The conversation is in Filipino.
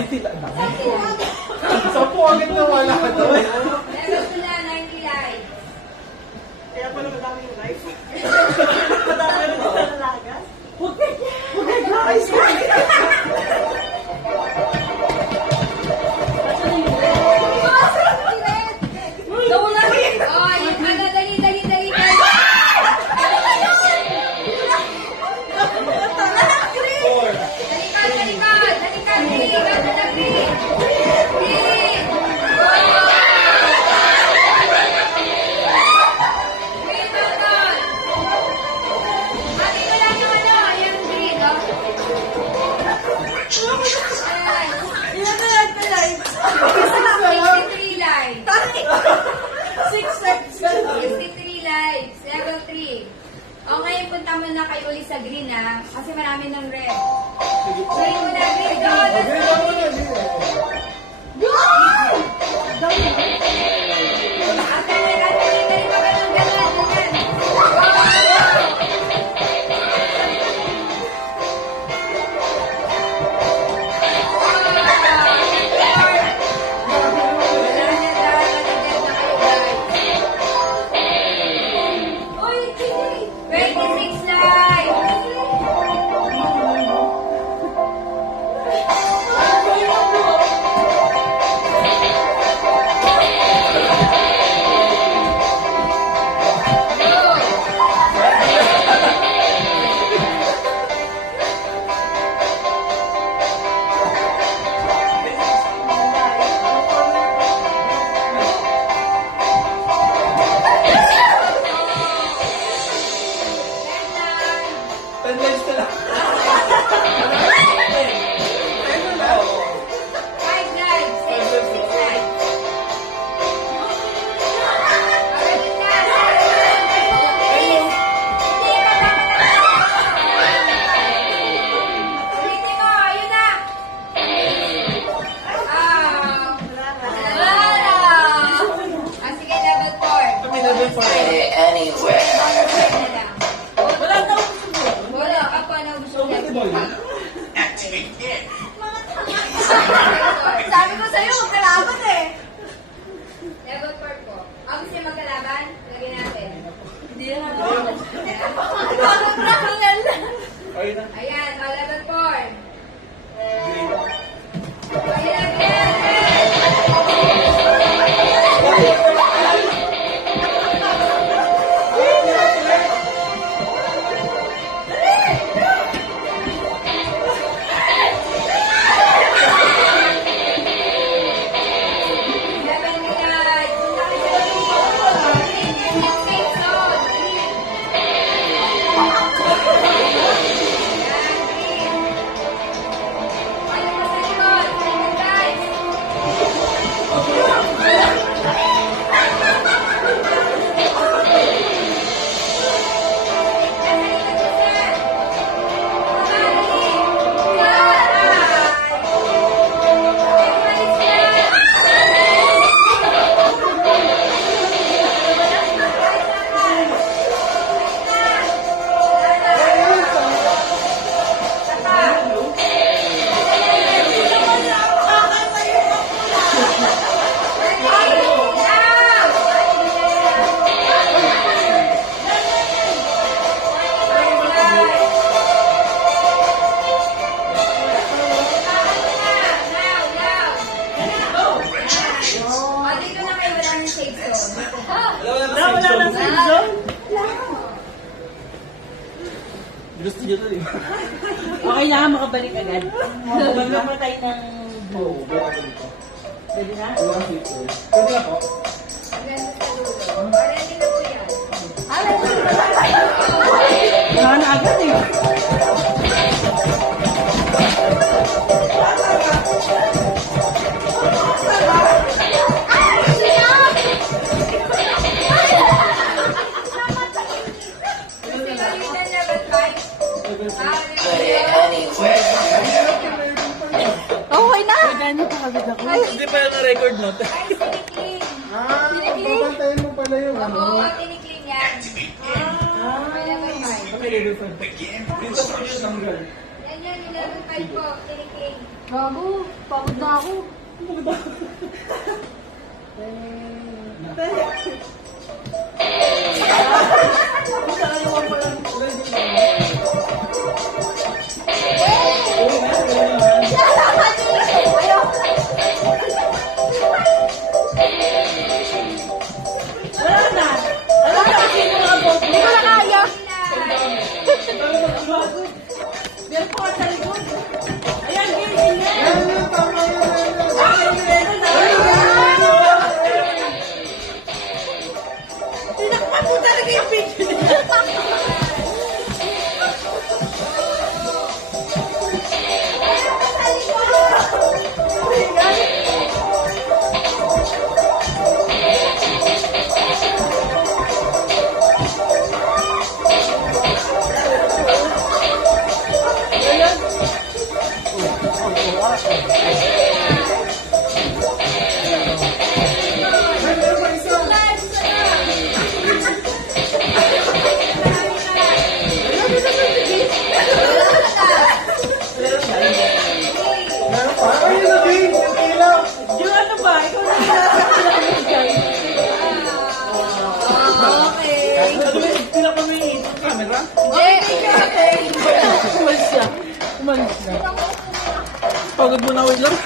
90 lang. 10 agad na wala ka to. Level 2 na, 90 live. Kaya pala madami yung life. Madami yung talagas. Huwag guys! Okay, punta mo na kayo ulit sa green ha. Kasi marami ng red. Green mo na, green. Go! Atali pa ka ng ganan. Sabi ko sa'yo, magkalaban eh. Level 4 po. Ang gusto niya magkalaban, lagyan natin. Hindi na naman. Ayan, level 4. Ayan, Gusto nyo to eh. Okay lang, makabalik agad. Magpapatay pa tayo ng bow. Pwede na? Pwede na po. Wala na agad eh. Okay na! Hindi pa yung na-record no? Papantayin mo pala yung ano. Oo, tiniklin yan. Okay, level 5. Dito po yung number. Yan yan, 11.5 po. Tiniking. Gago, pagod na ako. Wala na. Wala na kasi mga bobo. Hindi ko na kaya. Meron po ka sa likod. Ayan, ganyan yan. Yan, tama yan. Ayan, meron na. Tinakpan mo talaga yung picture niya. Meron pa isa. Meron pa. Ayun na din. Yung ilaw. Yung ano ba? Ikaw na sinasakyan mo dyan. Okay. Tinakpan mo yung camera? Okay. Umalis siya. Umalis na. Pagod mo na, wait lang.